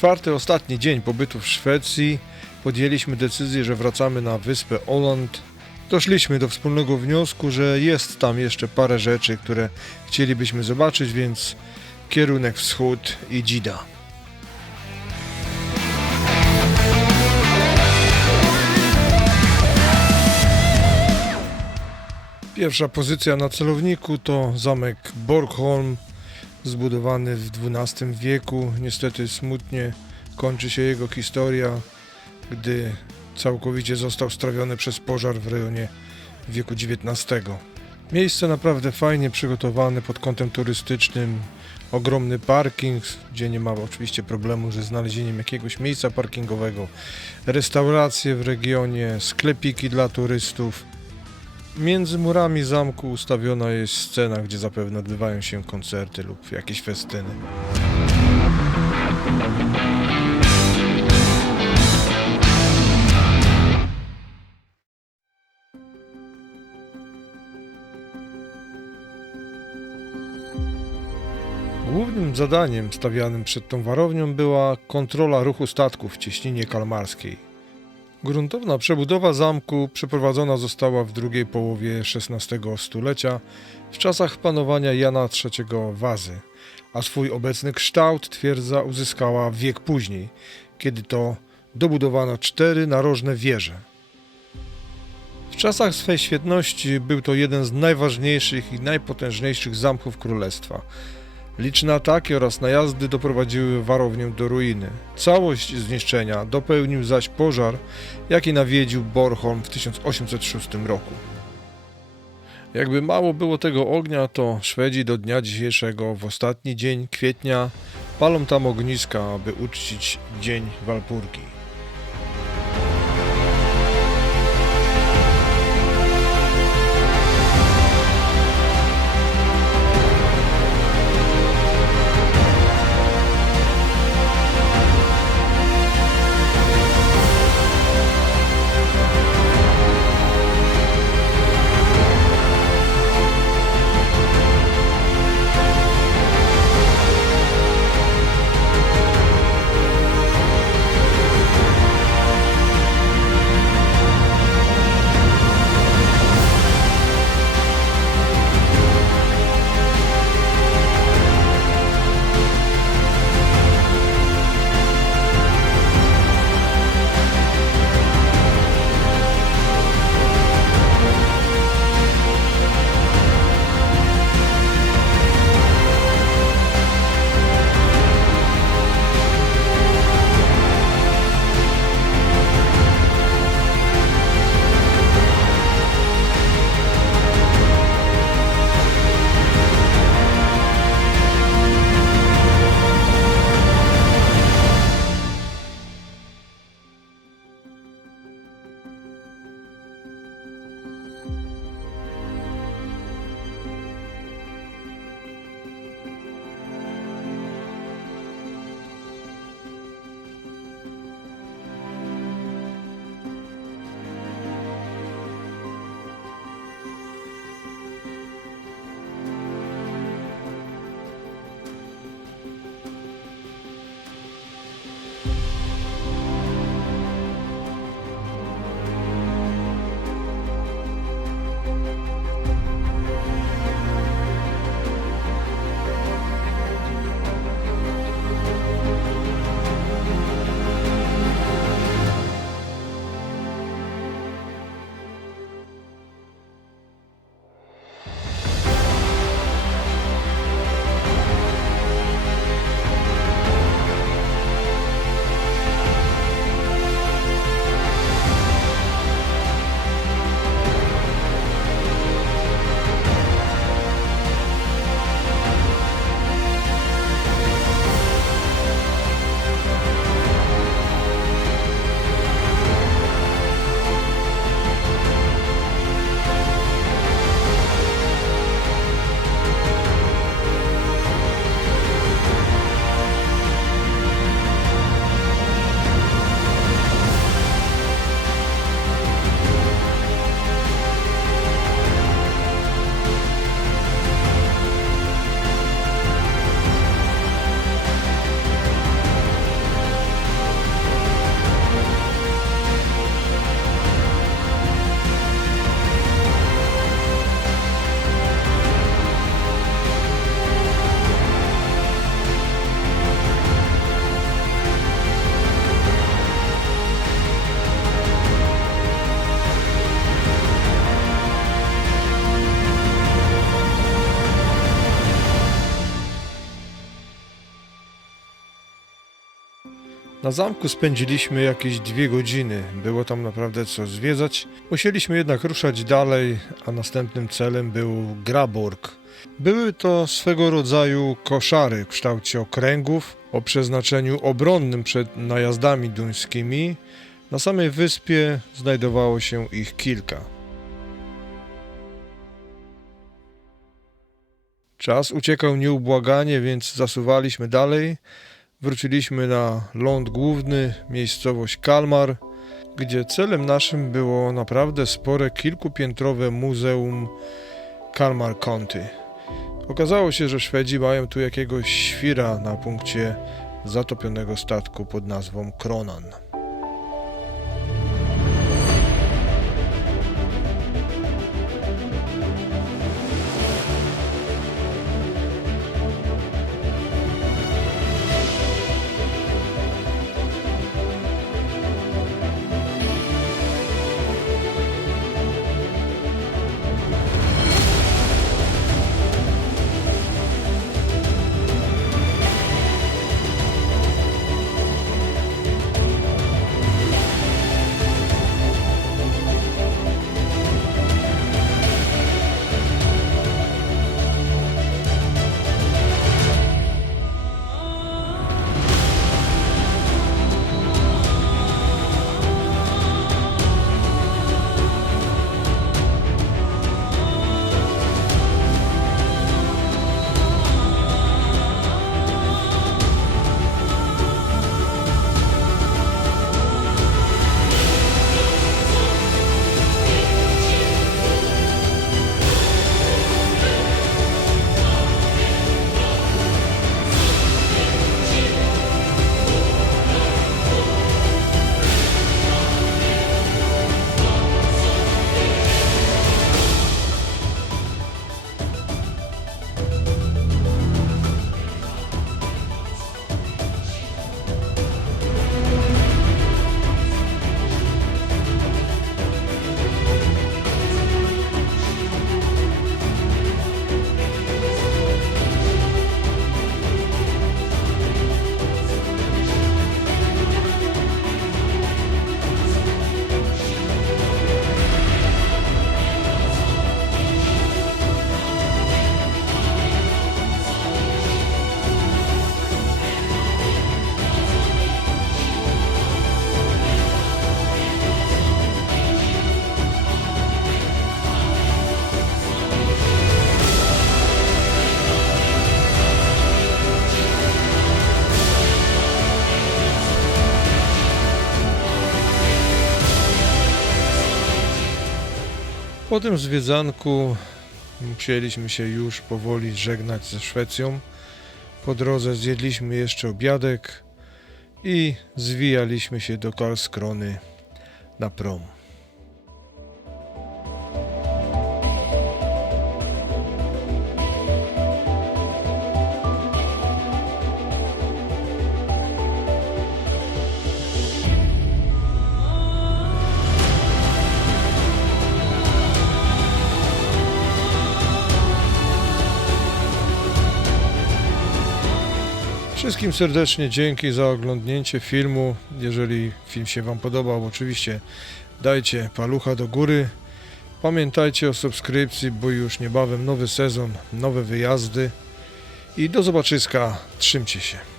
czwarty, ostatni dzień pobytu w Szwecji podjęliśmy decyzję, że wracamy na wyspę Åland. Doszliśmy do wspólnego wniosku, że jest tam jeszcze parę rzeczy, które chcielibyśmy zobaczyć, więc kierunek wschód i Dzida. Pierwsza pozycja na celowniku to zamek Borgholm, zbudowany w XII wieku. Niestety smutnie kończy się jego historia, gdy całkowicie został strawiony przez pożar w rejonie wieku XIX. Miejsce naprawdę fajnie przygotowane pod kątem turystycznym. Ogromny parking, gdzie nie ma oczywiście problemu ze znalezieniem jakiegoś miejsca parkingowego. Restauracje w regionie, sklepiki dla turystów. Między murami zamku ustawiona jest scena, gdzie zapewne odbywają się koncerty lub jakieś festyny. Głównym zadaniem stawianym przed tą warownią była kontrola ruchu statków w cieśninie kalmarskiej. Gruntowna przebudowa zamku przeprowadzona została w drugiej połowie XVI stulecia w czasach panowania Jana III Wazy, a swój obecny kształt twierdza uzyskała wiek później, kiedy to dobudowano cztery narożne wieże. W czasach swej świetności był to jeden z najważniejszych i najpotężniejszych zamków królestwa. Liczne ataki oraz najazdy doprowadziły warownię do ruiny. Całość zniszczenia dopełnił zaś pożar, jaki nawiedził Bornholm w 1806 roku. Jakby mało było tego ognia, to Szwedzi do dnia dzisiejszego, w ostatni dzień kwietnia, palą tam ogniska, aby uczcić Dzień Walpurgi. Na zamku spędziliśmy jakieś dwie godziny. Było tam naprawdę co zwiedzać. Musieliśmy jednak ruszać dalej, a następnym celem był Graborg. Były to swego rodzaju koszary w kształcie okręgów o przeznaczeniu obronnym przed najazdami duńskimi. Na samej wyspie znajdowało się ich kilka. Czas uciekał nieubłaganie, więc zasuwaliśmy dalej. Wróciliśmy na ląd główny, miejscowość Kalmar, gdzie celem naszym było naprawdę spore kilkupiętrowe muzeum Kalmar County. Okazało się, że Szwedzi mają tu jakiegoś świra na punkcie zatopionego statku pod nazwą Kronan. Po tym zwiedzanku musieliśmy się już powoli żegnać ze Szwecją. Po drodze zjedliśmy jeszcze obiadek i zwijaliśmy się do Karlskrony na prom. Wszystkim serdecznie dzięki za oglądnięcie filmu. Jeżeli film się Wam podobał, oczywiście dajcie palucha do góry. Pamiętajcie o subskrypcji, bo już niebawem nowy sezon, nowe wyjazdy. I do zobaczyska. Trzymcie się.